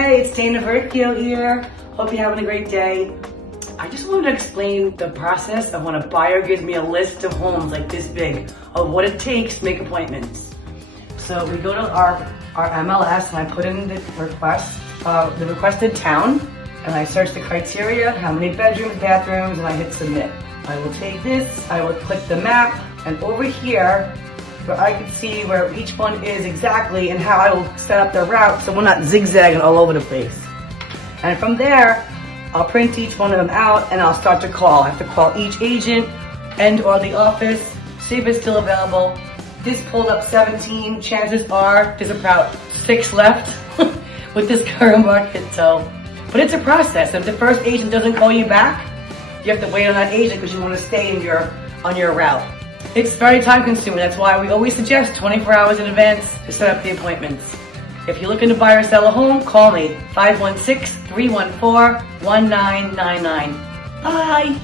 Hey, it's Varricchio here. Hope you're having a great day. I just wanted to explain the process of when a buyer gives me a list of homes like this big of what it takes to make appointments. So we go to our MLS and I put in the request, the requested town, and I search the criteria, how many bedrooms, bathrooms, and I hit submit. I will take this, I will click the map, and over here, where I can see where each one is exactly and how I will set up the route so we're not zigzagging all over the place. And from there, I'll print each one of them out and I'll start to call. I have to call each agent and or the office, see if it's still available. This pulled up 17, chances are there's about 6 left with this current market, so. But it's a process. If the first agent doesn't call you back, you have to wait on that agent because you want to stay on your route. It's very time consuming. That's why we always suggest 24 hours in advance to set up the appointments. If you're looking to buy or sell a home, call me, 516-314-1999. Bye.